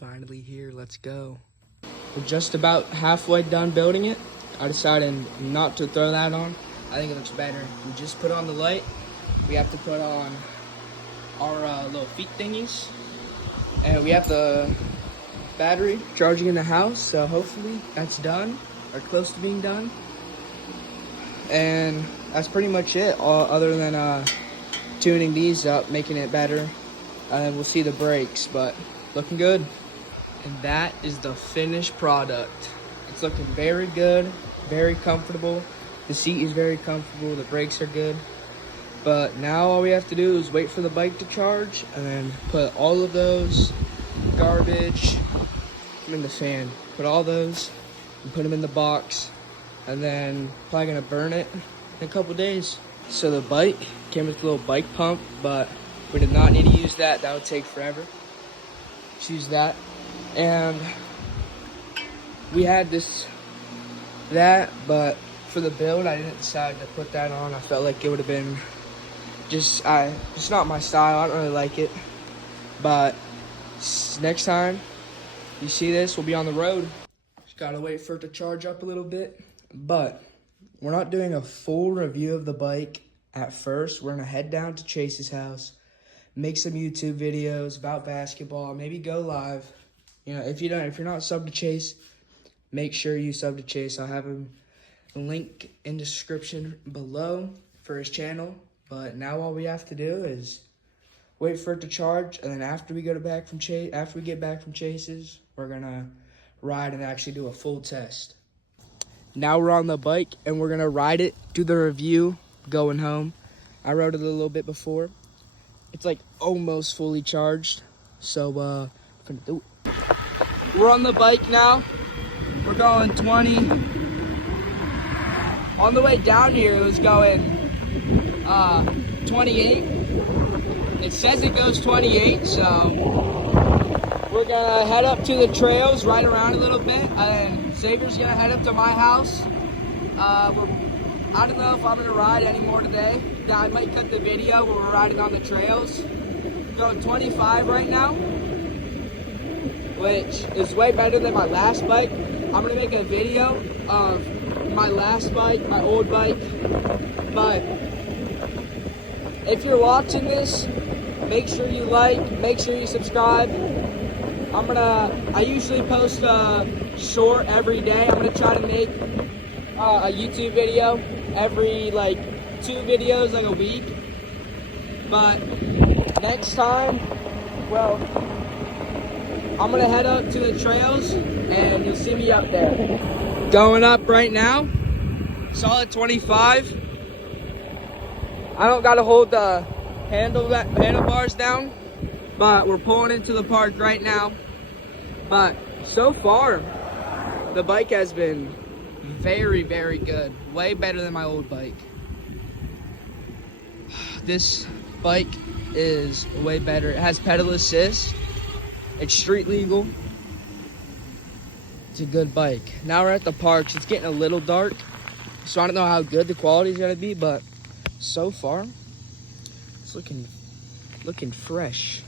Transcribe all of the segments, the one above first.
Finally here, let's go. We're just about halfway done building it. I decided not to throw that on. I think it looks better. We just put on the light. We have to put on our little feet thingies. And we have the battery charging in the house, so hopefully that's done, or close to being done. And that's pretty much it, other than tuning these up, making it better. And we'll see the brakes, but looking good. And that is the finished product. It's looking very good, very comfortable. The seat is very comfortable, the brakes are good. But now all we have to do is wait for the bike to charge and then put all of those garbage in the fan. Put all those and put them in the box, and then probably gonna burn it in a couple days. So the bike came with a little bike pump, but we did not need to use that. That would take forever. Just use that. And we had that, but for the build, I didn't decide to put that on. I felt like it would have been just not my style. I don't really like it. But next time you see this, we'll be on the road. Just gotta wait for it to charge up a little bit. But we're not doing a full review of the bike at first. We're gonna head down to Chase's house, make some YouTube videos about basketball, maybe go live. You know, if you're not subbed to Chase, make sure you sub to Chase. I'll have a link in the description below for his channel. But now all we have to do is wait for it to charge, and then after we get back from Chase's, we're gonna ride and actually do a full test. Now we're on the bike and we're gonna ride it, do the review, going home. I rode it a little bit before. It's like almost fully charged, so we're gonna do it. We're on the bike now. We're going 20. On the way down here, it was going 28. It says it goes 28, so we're gonna head up to the trails, ride around a little bit, and Xavier's gonna head up to my house. I don't know if I'm gonna ride anymore today. I might cut the video where we're riding on the trails. Going 25 right now, which is way better than my last bike. I'm gonna make a video of my last bike, my old bike. But if you're watching this, make sure you like, make sure you subscribe. I usually post a short every day. I'm gonna try to make a YouTube video every 2 videos a week. But next time, well, I'm gonna head up to the trails and you'll see me up there. Going up right now, solid 25. I don't gotta hold the handlebars down, but we're pulling into the park right now. But so far, the bike has been very, very good. Way better than my old bike. This bike is way better. It has pedal assist. It's street legal. It's a good bike. Now we're at the parks. It's getting a little dark, so I don't know how good the quality is gonna be, but so far, it's looking fresh.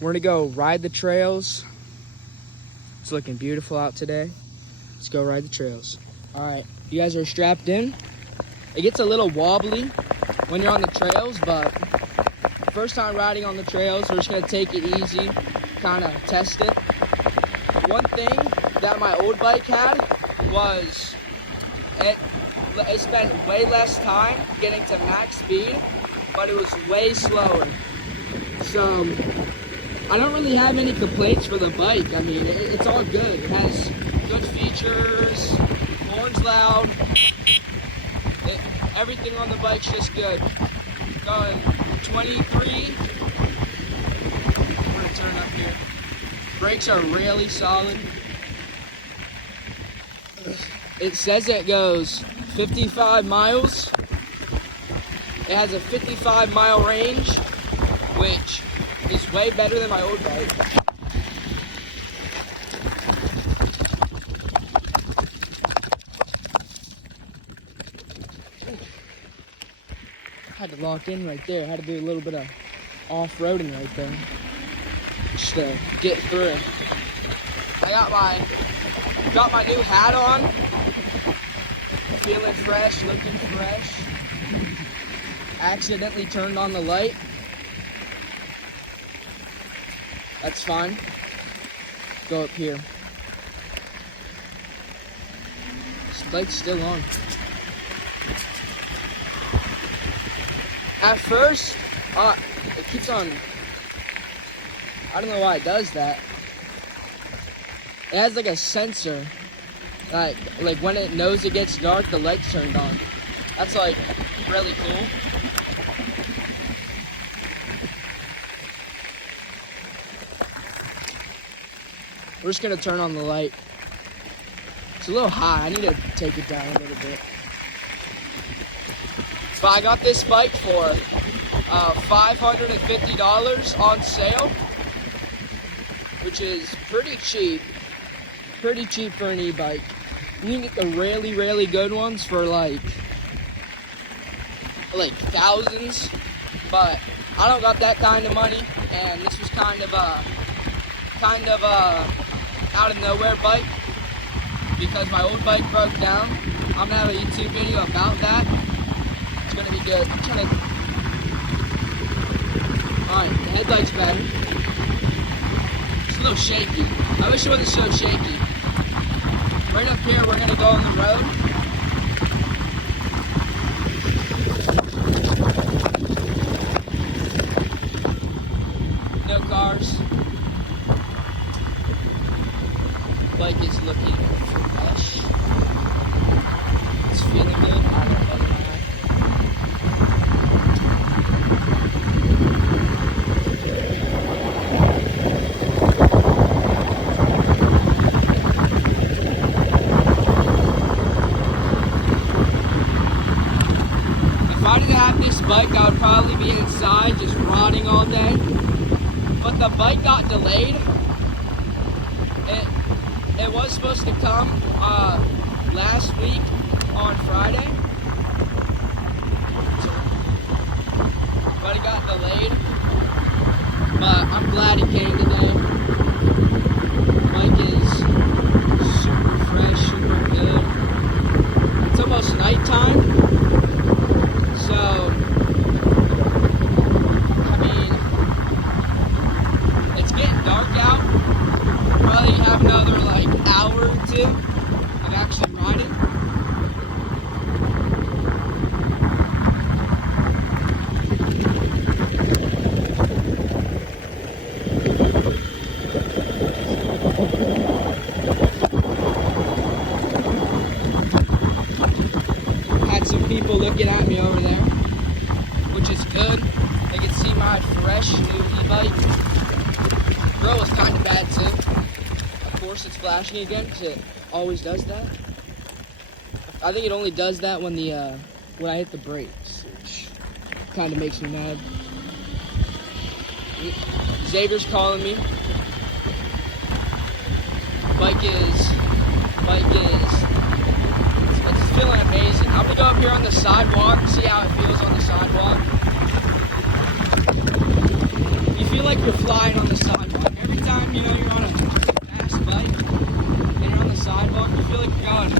We're gonna go ride the trails. It's looking beautiful out today. Let's go ride the trails. All right, you guys are strapped in. It gets a little wobbly when you're on the trails, but first time riding on the trails, we're just gonna take it easy, kind of test it. One thing that my old bike had was it spent way less time getting to max speed, but it was way slower. So I don't really have any complaints for the bike. I mean, it's all good. It has good features, horns loud. Everything on the bike's just good. Going 23. I'm gonna turn up here. Brakes are really solid. It says it goes 55 miles. It has a 55-mile range, which is way better than my old bike. I had to lock in right there. I had to do a little bit of off-roading right there just to get through it. got my new hat on. Feeling fresh, looking fresh. Accidentally turned on the light. That's fine. Go up here. This light's still on. At first, it keeps on. I don't know why it does that. It has like a sensor. Like when it knows it gets dark, the light's turned on. That's like really cool. We're just gonna turn on the light. It's a little high. I need to take it down a little bit. But I got this bike for $550 on sale, which is pretty cheap. Pretty cheap for an e-bike. You can get the really, really good ones for like thousands, but I don't got that kind of money, and this was kind of out of nowhere bike because my old bike broke down. I'm gonna have a YouTube video about that. It's gonna be good. Alright, the headlight's better. It's a little shaky. I wish it wasn't so shaky. Right up here, we're gonna go on the road. No cars. Bike is looking fresh. It's feeling good. I don't know why. If I didn't have this bike, I would probably be inside just rotting all day. But the bike got delayed. It was supposed to come last week on Friday, but it got delayed. But I'm glad it came today. Bike is super fresh, super good. It's almost nighttime, so I mean, it's getting dark out. Probably have another like hour or two of actually riding. Had some people looking at me over there, which is good. They can see my fresh new e-bike. Girl was kind of bad too. Of course it's flashing again because it always does that. I think it only does that when I hit the brakes, which kind of makes me mad. Xavier's calling me. Bike is it's feeling amazing. I'm gonna go up here on the sidewalk, see how it feels on the sidewalk. You feel like you're flying on the sidewalk. Every time you're on a fast bike and you're on the sidewalk, you feel like you're going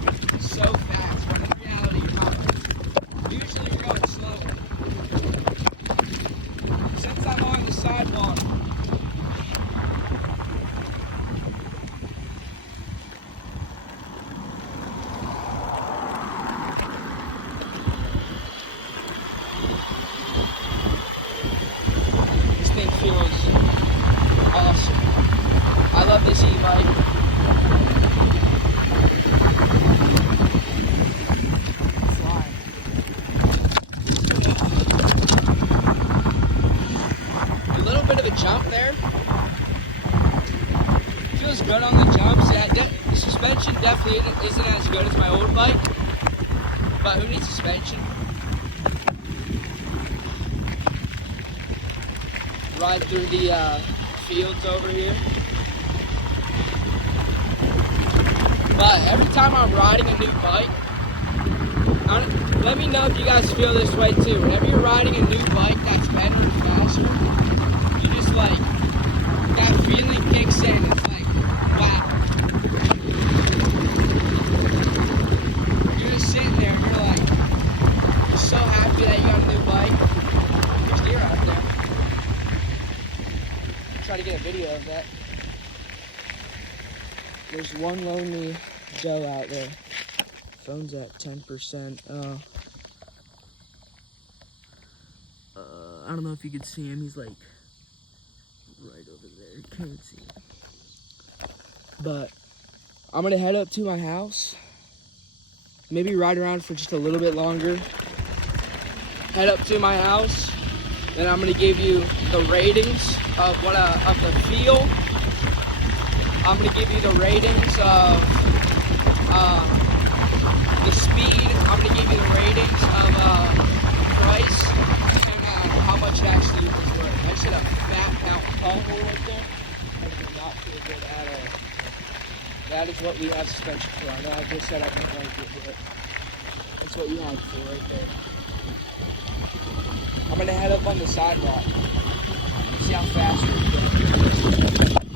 so fast, when in reality you're not. Usually you're going slower. Since I'm on the sidewalk, this thing feels awesome. I love this e-bike. A little bit of a jump there. Feels good on the jumps. Yeah, the suspension definitely isn't as good as my old bike, but who needs suspension? Ride through the fields over here. But every time I'm riding a new bike, let me know if you guys feel this way too. Whenever you're riding a new bike that's better and faster, you just like, that feeling kicks in. It's like, wow, There's one lonely Joe out there. Phone's at 10%. I don't know if you could see him. He's like right over there. You can't see him. But I'm gonna head up to my house. Maybe ride around for just a little bit longer. Head up to my house. Then I'm gonna give you the ratings of of the feel. I'm gonna give you the ratings of the speed. I'm gonna give you the ratings of price and how much it actually was worth. I just hit a fat mountain pothole right there. I did not feel good at all. That is what we have suspension for. I know I just said I didn't like it, but that's what you have for right there. I'm gonna head up on the sidewalk. See how fast we're going.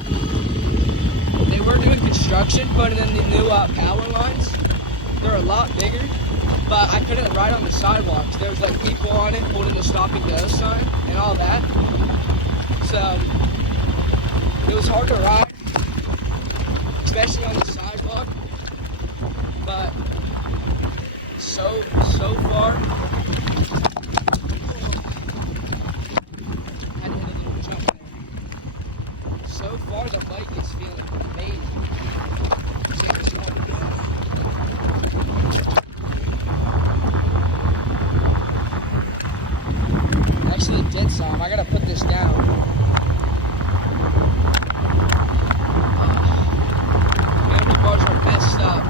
They were doing construction, putting in the new power lines. They're a lot bigger, but I couldn't ride on the sidewalks. There was like people on it holding the stop and go sign and all that. So it was hard to ride, especially on the sidewalk. But so far, I had to hit a little jump there. So far, the bike is feeling amazing. Actually did some. I gotta put this down. Handlebars are messed up.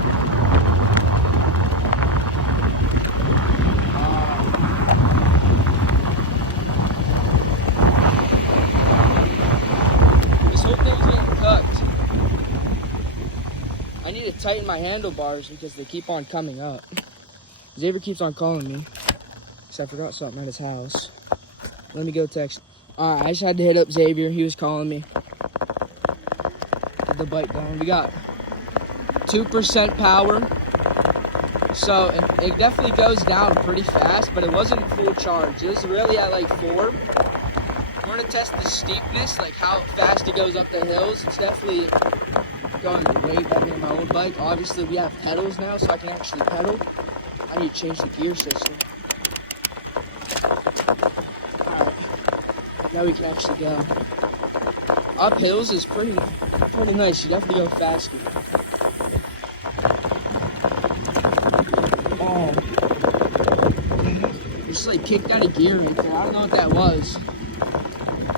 This whole thing's getting cooked. I need to tighten my handlebars because they keep on coming up. Xavier keeps on calling me. Because I forgot something at his house. Let me go text. Alright, I just had to hit up Xavier. He was calling me. Get the bike down. We got 2% power. So it definitely goes down pretty fast, but it wasn't full charge. It was really at like 4. We're going to test the steepness, like how fast it goes up the hills. It's definitely going way better than my old bike. Obviously, we have pedals now, so I can actually pedal. I need to change the gear system. Now we can actually go. Up hills is pretty nice. You definitely go faster. Oh, just like kicked out of gear right there. I don't know what that was.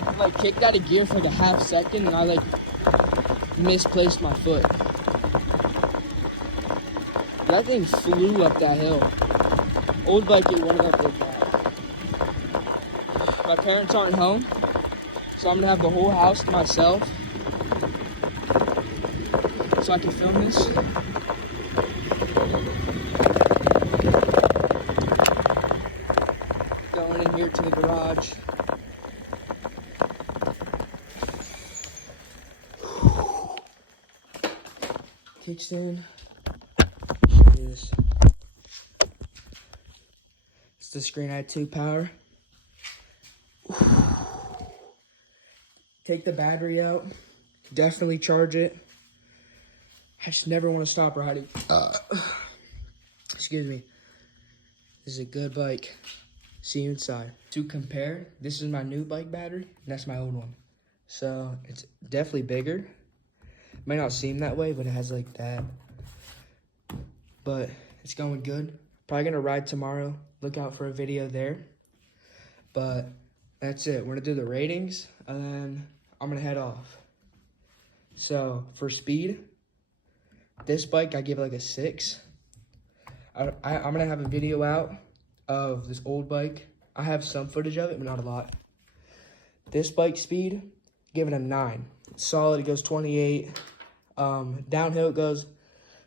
I like kicked out of gear for like a half second, and I like misplaced my foot. That thing flew up that hill. Old bike, it went up like that. My parents aren't home, so I'm gonna have the whole house to myself so I can film this. Going in here to the garage. Kickstand. It's the screen. I had 2 power. Take the battery out. Definitely charge it. I just never want to stop riding. Excuse me. This is a good bike. See you inside. To compare, this is my new bike battery, and that's my old one. So it's definitely bigger. Might not seem that way, but it has like that. But it's going good. Probably gonna ride tomorrow. Look out for a video there. But that's it. We're gonna do the ratings, and then I'm gonna head off. So for speed, this bike I give it like a 6. I'm gonna have a video out of this old bike. I have some footage of it, but not a lot. This bike speed, give it a 9. Solid, it goes 28. Downhill it goes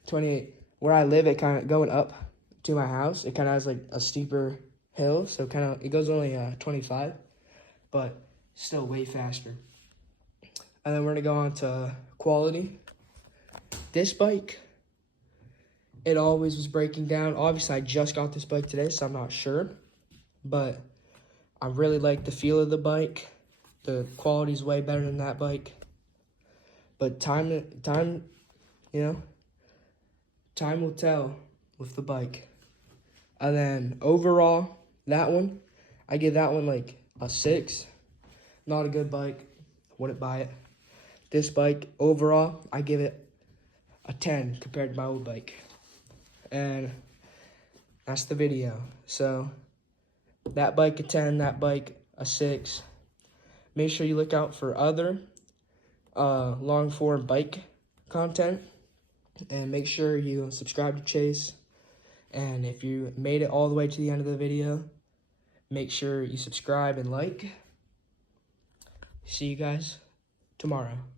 28. Where I live, it kind of going up to my house. It kind of has like a steeper hill, so it goes only 25, but still way faster. And then we're gonna go on to quality. This bike, it always was breaking down. Obviously, I just got this bike today, so I'm not sure, but I really like the feel of the bike. The quality's way better than that bike. But time you know, time will tell with the bike. And then overall, that one, I give that one like a 6. Not a good bike, wouldn't buy it. This bike, overall, I give it a 10 compared to my old bike. And that's the video. So that bike a 10, that bike a 6. Make sure you look out for other long form bike content, and make sure you subscribe to Chase. And if you made it all the way to the end of the video, make sure you subscribe and like. See you guys tomorrow.